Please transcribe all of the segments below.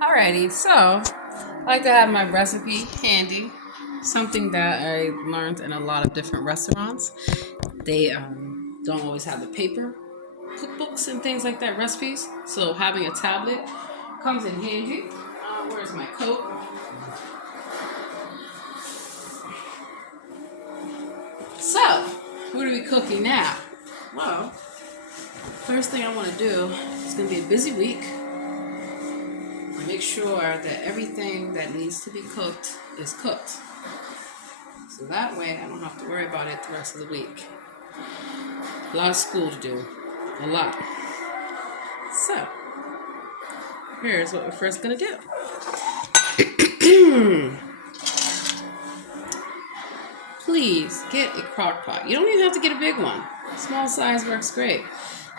Alrighty, so I like to have my recipe handy. Something that I learned in a lot of different restaurants. They don't always have the paper cookbooks and things like that, recipes. So having a tablet comes in handy. Where's my coat? So, what are we cooking now? Well, first thing I want to do, it's going to be a busy week. Make sure that everything that needs to be cooked is cooked. So that way I don't have to worry about it the rest of the week. A lot of school to do. A lot. So, here's what we're first going to do. Please get a crock pot. You don't even have to get a big one. Small size works great.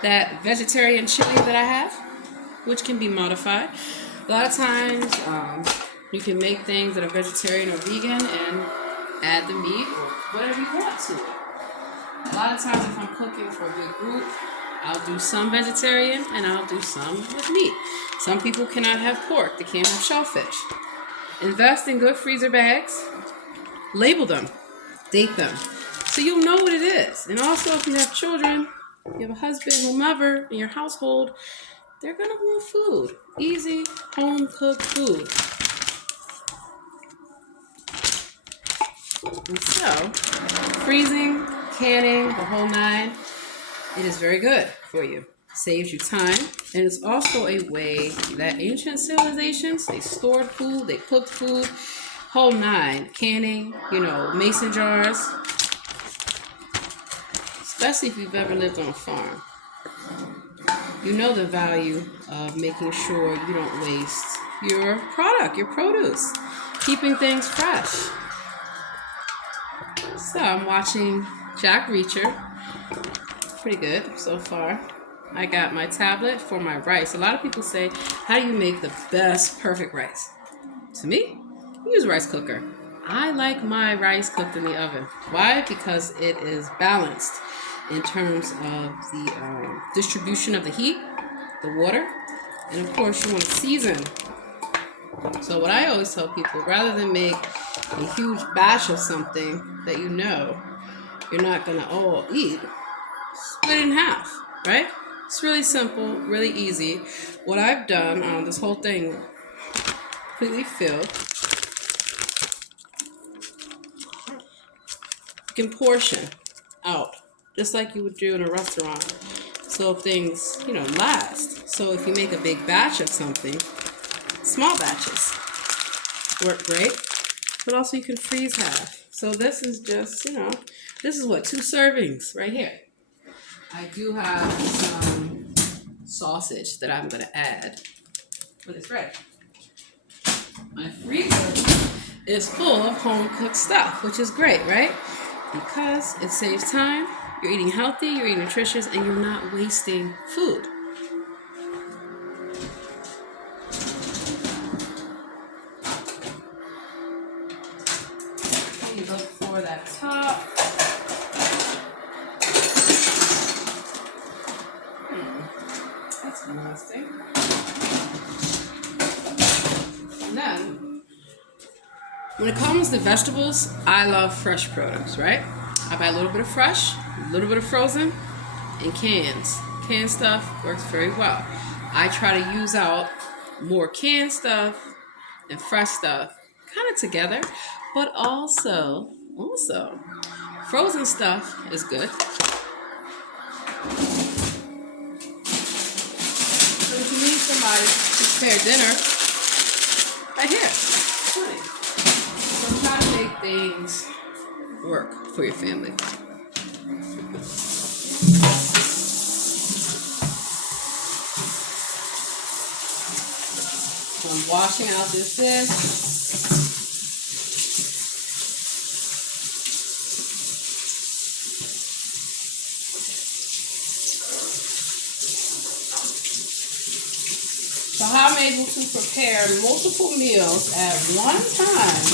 That vegetarian chili that I have, which can be modified. A lot of times, you can make things that are vegetarian or vegan and add the meat or whatever you want to it. A lot of times if I'm cooking for a big group, I'll do some vegetarian and I'll do some with meat. Some people cannot have pork. They can't have shellfish. Invest in good freezer bags. Label them. Date them. So you'll know what it is. And also if you have children, you have a husband, whomever in your household, they're going to want food. Easy, home-cooked food. And so, freezing, canning, the whole nine, it is very good for you. Saves you time. And it's also a way that ancient civilizations, they stored food, they cooked food, whole nine. Canning, mason jars. Especially if you've ever lived on a farm. You know the value of making sure you don't waste your product, your produce, keeping things fresh. So I'm watching Jack Reacher. Pretty good so far. I got my tablet for my rice. A lot of people say, how do you make the best perfect rice? To me, use a rice cooker. I like my rice cooked in the oven. Why? Because it is balanced in terms of the distribution of the heat, the water, and of course you want to season. So what I always tell people, rather than make a huge batch of something that you're not going to all eat, split it in half, right? It's really simple, really easy. What I've done, this whole thing completely filled. You can portion out just like you would do in a restaurant, so things, last. So if you make a big batch of something, small batches work great, but also you can freeze half. So this is just, this is what, 2 servings right here. I do have some sausage that I'm going to add when it's ready. My freezer is full of home-cooked stuff, which is great, right? Because it saves time. You're eating healthy, you're eating nutritious, and you're not wasting food. You look for that top. That's interesting. And then, when it comes to vegetables, I love fresh produce, right? I buy a little bit of fresh, a little bit of frozen, and cans. Canned stuff works very well. I try to use out more canned stuff and fresh stuff kind of together, but also frozen stuff is good. So if you need somebody to prepare dinner, right here, so I'm trying to make things work for your family. So I'm washing out this fish. So how I'm able to prepare multiple meals at one time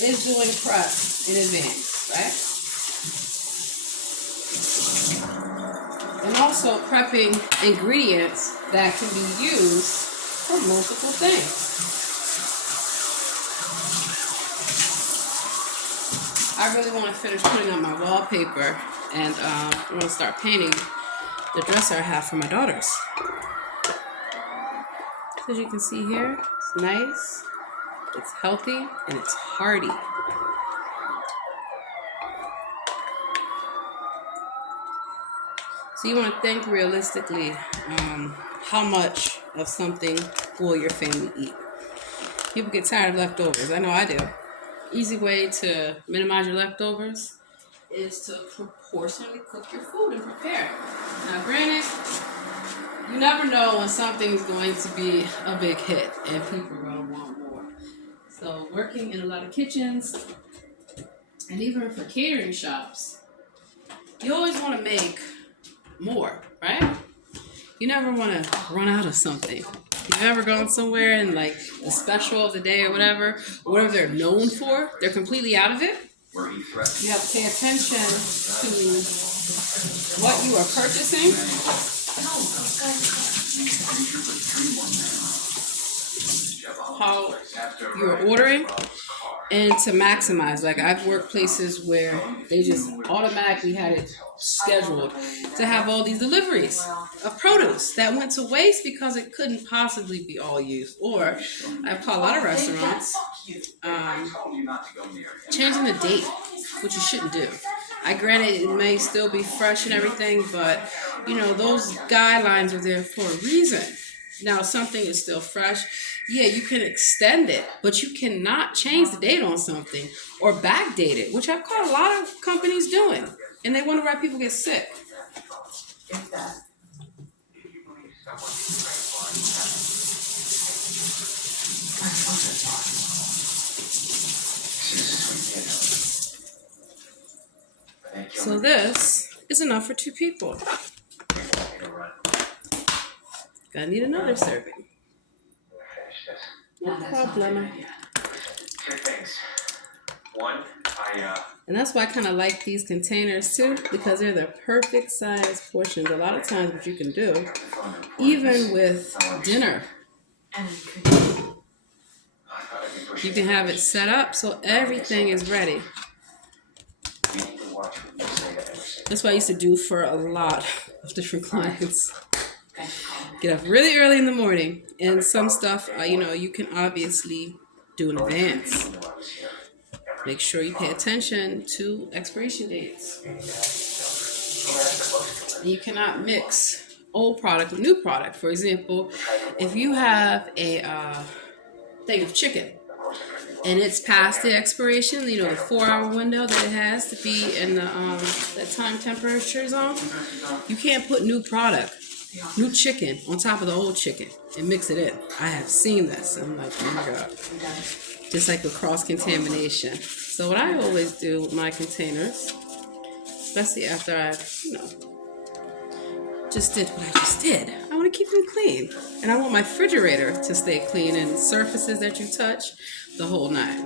is doing prep in advance, right? And also prepping ingredients that can be used for multiple things. I really want to finish putting up my wallpaper, and I want to start painting the dresser I have for my daughters. As you can see here, it's nice, it's healthy, and it's hardy. So you want to think realistically, how much of something will your family eat? People get tired of leftovers. I know I do. Easy way to minimize your leftovers is to proportionally cook your food and prepare it. Now, granted, you never know when something's going to be a big hit and people are going to want more. So working in a lot of kitchens, and even for catering shops, you always want to make more, right? You never want to run out of something. You've ever gone somewhere and like the special of the day or whatever they're known for, they're completely out of it? You have to pay attention to what you are purchasing. How you're ordering, and to maximize. Like, I've worked places where they just automatically had it scheduled to have all these deliveries of produce that went to waste because it couldn't possibly be all used. Or I've called a lot of restaurants changing the date, which you shouldn't do. Granted, it may still be fresh and everything, but you know, those guidelines are there for a reason. Now, something is still fresh. Yeah, you can extend it, but you cannot change the date on something or backdate it, which I've caught a lot of companies doing, and they wonder why people get sick. So this is enough for 2 people. Gonna need another serving. No problem. 2 things. One, and that's why I kind of like these containers too, because they're the perfect size portions. A lot of times what you can do, even with dinner, you can have it set up so everything is ready. That's what I used to do for a lot of different clients. Get up really early in the morning, and some stuff, you can obviously do in advance. Make sure you pay attention to expiration dates. You cannot mix old product with new product. For example, if you have a thing of chicken and it's past the expiration, the 4-hour window that it has to be in the that time temperature zone, you can't put new chicken on top of the old chicken and mix it in. I have seen this. I'm like, oh my God. Just like a cross-contamination. So what I always do with my containers, especially after I've, just did what I just did, I want to keep them clean. And I want my refrigerator to stay clean, and surfaces that you touch, the whole 9.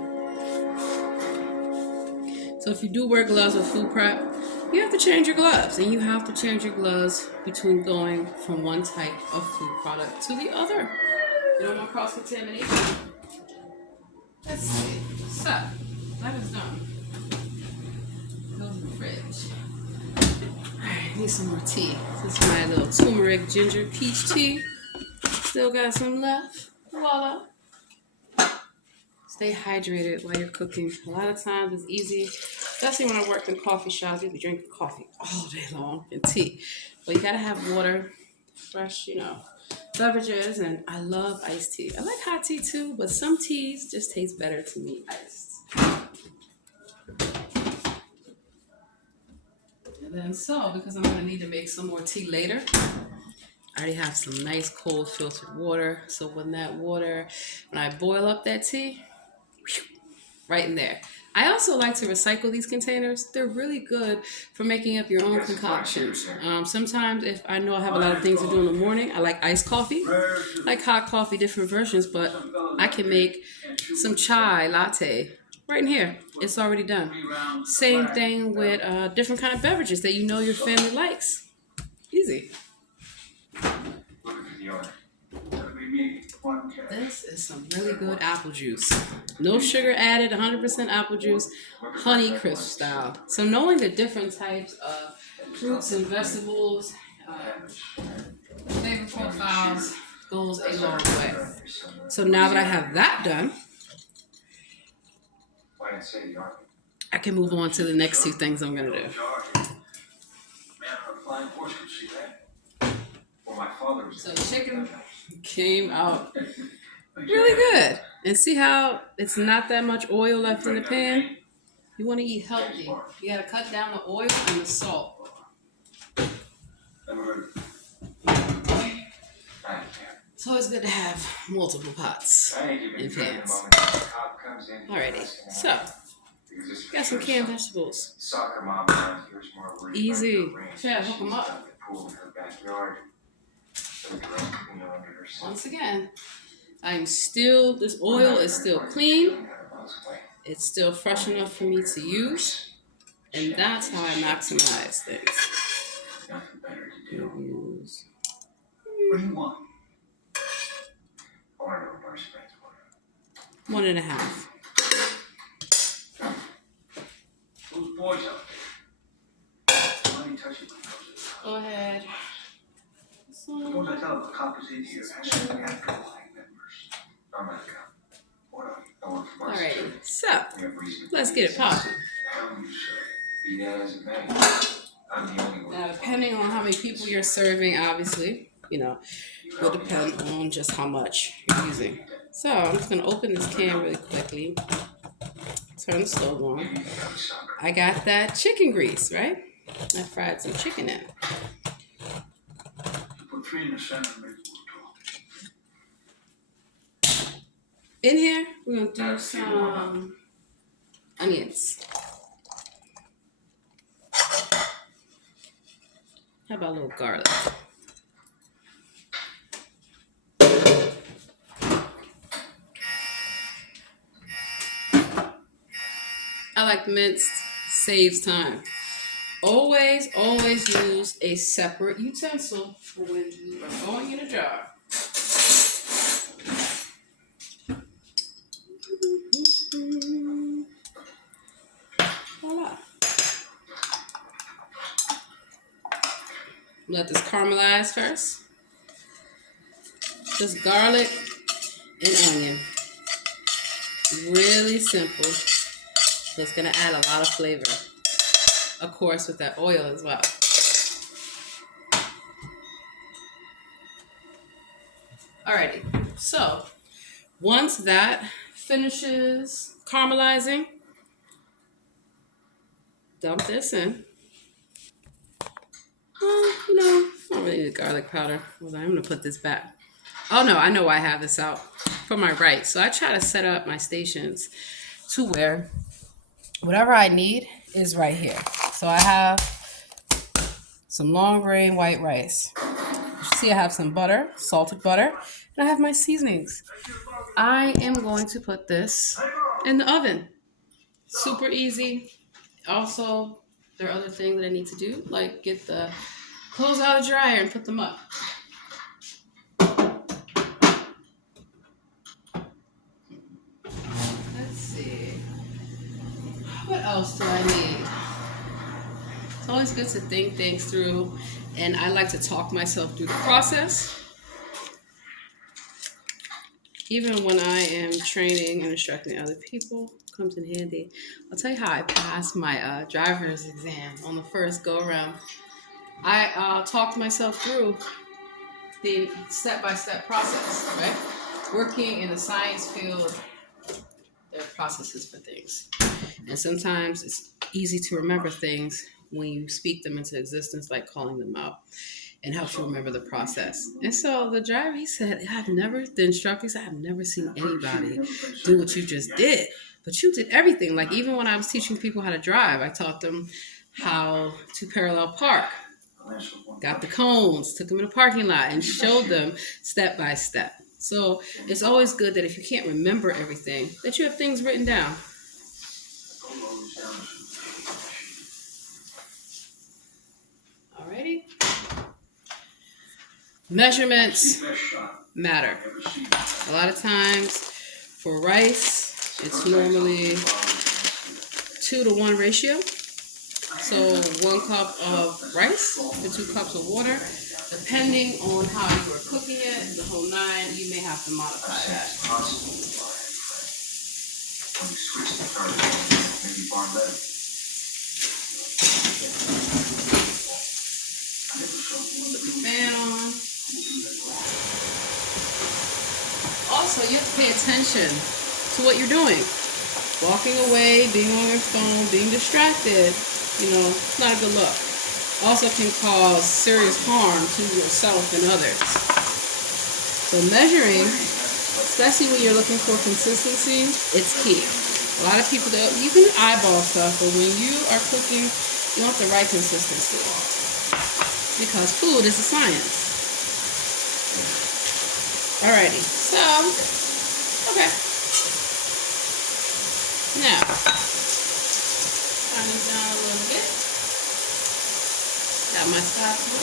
So if you do wear gloves with food prep, you have to change your gloves, and you have to change your gloves between going from one type of food product to the other. You don't want cross-contamination. Let's see. So, that is done. Go in the fridge. Alright, need some more tea. This is my little turmeric ginger peach tea. Still got some left. Voila. Stay hydrated while you're cooking. A lot of times it's easy, especially when I worked in coffee shops. You be drinking coffee all day long and tea. But you gotta have water, fresh, beverages, and I love iced tea. I like hot tea too, but some teas just taste better to me iced. And then because I'm gonna need to make some more tea later, I already have some nice cold filtered water. So when I boil up that tea, right in there. I also like to recycle these containers. They're really good for making up your own concoctions. Sometimes if I know I have a lot of things to do in the morning, I like iced coffee, like hot coffee, different versions, but I can make some chai latte right in here. It's already done. Same thing with different kind of beverages that your family likes. Easy. This is some really good apple juice. No sugar added, 100% apple juice, Honey Crisp style. So knowing the different types of fruits and vegetables, flavor profiles goes a long way. So now that I have that done, I can move on to the next two things I'm gonna do. So chicken came out really good. And see how it's not that much oil left in the pan? You want to eat healthy. You got to cut down the oil and the salt. It's always good to have multiple pots and pans. Alrighty, so got some canned vegetables. Easy. Yeah, hook them up. Once again, this oil is still clean. It's still fresh enough for me to use. And that's how I maximize things. Use 1.5. Go ahead. Alright, so let's get it popping. Now, depending on how many people you're serving, obviously, will depend on just how much you're using. So I'm just gonna open this can really quickly. Turn the stove on. I got that chicken grease, right? I fried some chicken in. In here, we're gonna do some onions. How about a little garlic? I like minced, saves time. Always use a separate utensil for when you are going in a jar. Voila. Let this caramelize first. Just garlic and onion. Really simple. So it's gonna add a lot of flavor. Of course, with that oil as well. Alrighty, so once that finishes caramelizing, dump this in. I don't really need garlic powder. I'm gonna put this back. Oh no, I know why I have this out for my right. So I try to set up my stations to where whatever I need is right here. So I have some long grain white rice. You see I have some butter, salted butter, and I have my seasonings. I am going to put this in the oven. Super easy. Also, there are other things that I need to do, like get the clothes out of the dryer and put them up. Let's see. What else do I need? It's always good to think things through, and I like to talk myself through the process. Even when I am training and instructing other people, it comes in handy. I'll tell you how I passed my driver's exam on the first go around. I talked myself through the step-by-step process, right? Working in the science field, there are processes for things. And sometimes it's easy to remember things when you speak them into existence, like calling them out, and helps you remember the process. And so the driver, he said, the instructor said, I've never seen anybody do what you just did. But you did everything. Like even when I was teaching people how to drive, I taught them how to parallel park. Got the cones, took them in the parking lot, and showed them step by step. So it's always good that if you can't remember everything, that you have things written down. Alrighty. Measurements. matter. A lot of times for rice, it's normally 2-to-1 ratio. So 1 cup of rice to 2 cups of water. Depending on how you are cooking it, the whole 9, you may have to modify that. Put the fan on. Also, you have to pay attention to what you're doing. Walking away, being on your phone, being distracted, it's not a good look. Also can cause serious harm to yourself and others. So measuring, especially when you're looking for consistency, it's key. A lot of people, you can eyeball stuff, but when you are cooking, you want the right consistency. Because food is a science. Alrighty, so, okay. Now, turn this down a little bit. Got my spatula.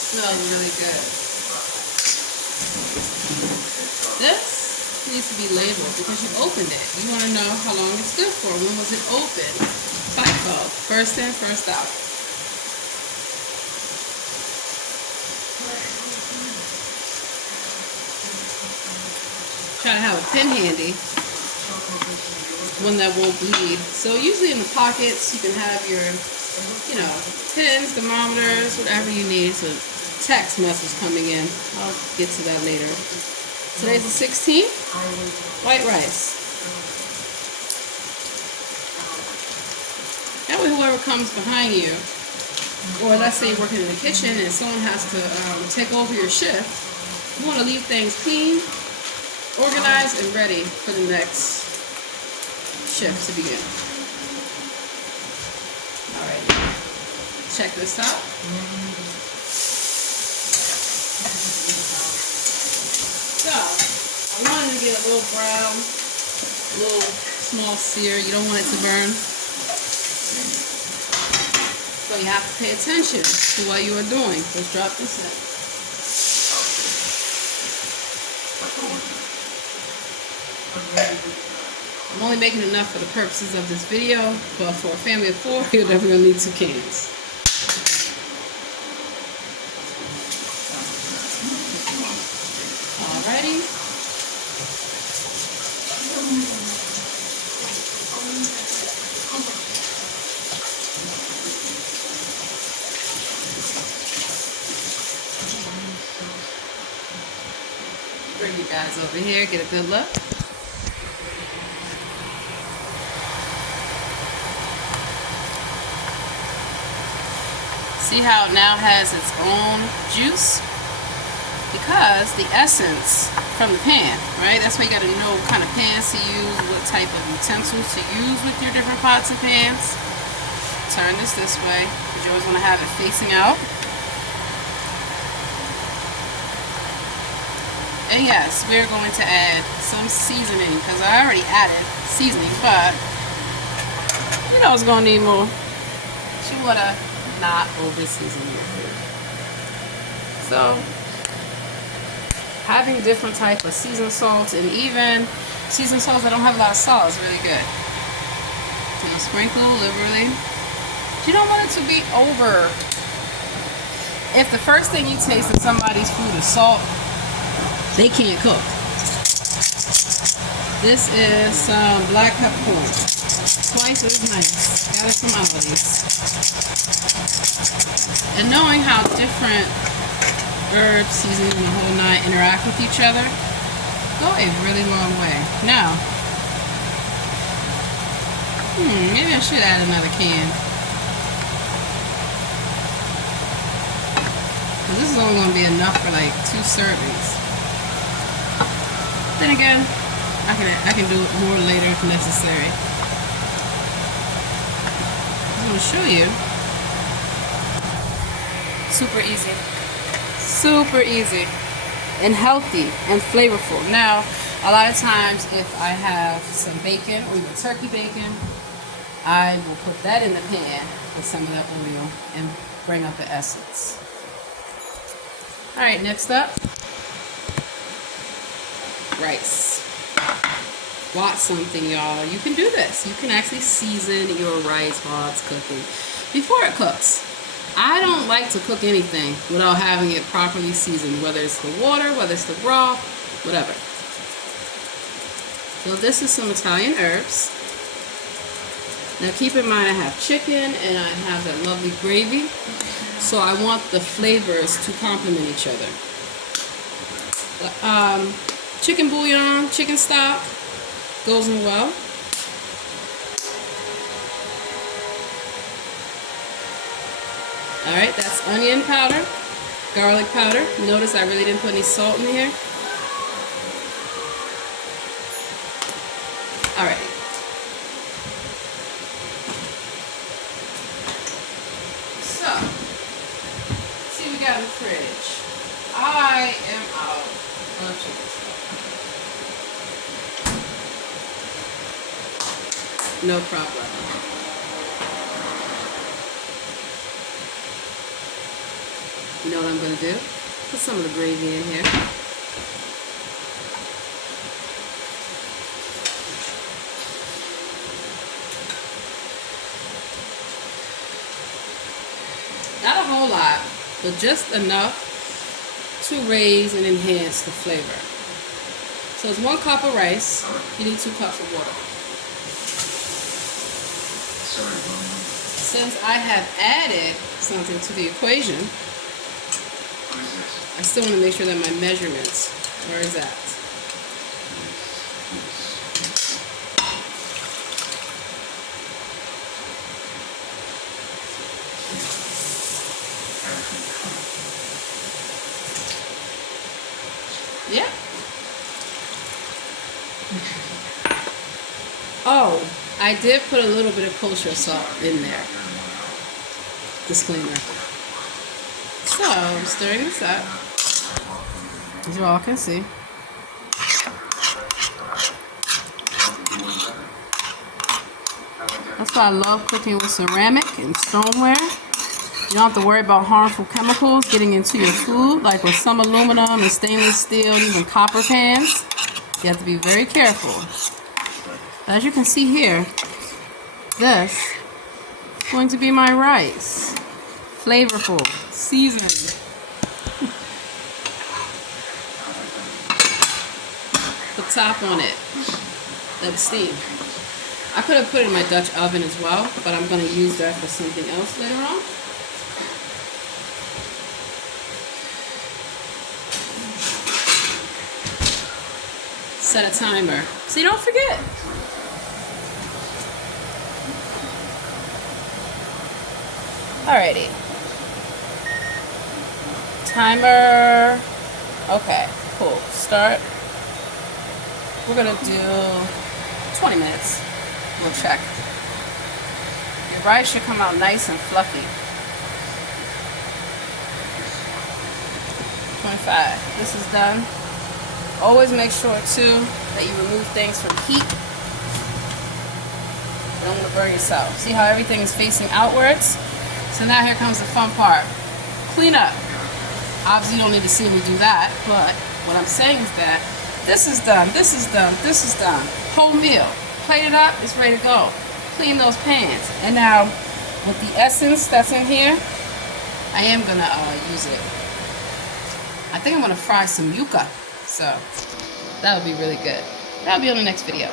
Smells really good. This needs to be labeled because you opened it. You want to know how long it's good for. When was it open? FIFO. First in, first out. Try to have a pin handy, one that won't bleed. So usually in the pockets you can have your, pins, thermometers, whatever you need. So text message coming in. I'll get to that later. Today's the 16th. White rice. That way whoever comes behind you, or let's say you're working in the kitchen and someone has to take over your shift, you want to leave things clean, organized, and ready for the next shift to begin. Alright, check this out. So, I wanted to get a little brown, a little small sear. You don't want it to burn. So you have to pay attention to what you are doing. Let's drop this in. I'm only making enough for the purposes of this video, but for a family of 4, you're definitely going to need 2 cans. Alrighty. Bring you guys over here, get a good look. See how it now has its own juice? Because the essence from the pan, right? That's why you got to know what kind of pans to use, what type of utensils to use with your different pots and pans. Turn this way, because you always want to have it facing out. And yes, we're going to add some seasoning, because I already added seasoning, but you know it's going to need more. You want to not over season your food. So having different type of seasoned salts, and even seasoned salts that don't have a lot of salt, is really good. So sprinkle liberally. You don't want it to be over. If the first thing you taste in somebody's food is salt, they can't cook. This is some black peppercorn. Twice as nice. Got it from Aldi's. And knowing how different herbs, seasonings, and the whole 9 interact with each other, go a really long way. Now, maybe I should add another can. Because this is only going to be enough for like 2 servings. Then again, I can do it more later if necessary. I'm going to show you. Super easy. Super easy. and healthy and flavorful. Now, a lot of times if I have some bacon or even turkey bacon, I will put that in the pan with some of that oil and bring up the essence. All right, next up, rice. Watch something, y'all. You can do this. You can actually season your rice while it's cooking before it cooks. I don't like to cook anything without having it properly seasoned, whether it's the water, whether it's the broth, whatever. So this is some Italian herbs. Now keep in mind I have chicken and I have that lovely gravy. So I want the flavors to complement each other. Chicken bouillon, chicken stock goes in well. Alright, that's onion powder, garlic powder. Notice I really didn't put any salt in here. Alright. So, let's see what we got in the fridge. I am out of chicken stock. No problem. You know what I'm going to do? Put some of the gravy in here. Not a whole lot, but just enough to raise and enhance the flavor. So it's 1 cup of rice. You need 2 cups of water. Since I have added something to the equation, I still want to make sure that my measurements are exact. Yeah. Oh, I did put a little bit of kosher salt in there. Disclaimer. So, I'm stirring this up, as you all can see. That's why I love cooking with ceramic and stoneware. You don't have to worry about harmful chemicals getting into your food, like with some aluminum and stainless steel and even copper pans. You have to be very careful. As you can see here, this is going to be my rice. Flavorful, seasoned. Put top on it. Let it steam. I could have put it in my Dutch oven as well, but I'm going to use that for something else later on. Set a timer so you don't forget. Alrighty. Timer. Okay, cool. Start. We're gonna do 20 minutes. We'll check. Your rice should come out nice and fluffy. 25. This is done. Always make sure too that you remove things from heat. You don't want to burn yourself. See how everything is facing outwards? So now here comes the fun part. Clean up. Obviously you don't need to see me do that, but what I'm saying is that this is done, this is done, this is done. Whole meal. Plate it up, it's ready to go. Clean those pans. And now with the essence that's in here, I am gonna use it. I think I'm gonna fry some yuca. So that'll be really good. That'll be on the next video.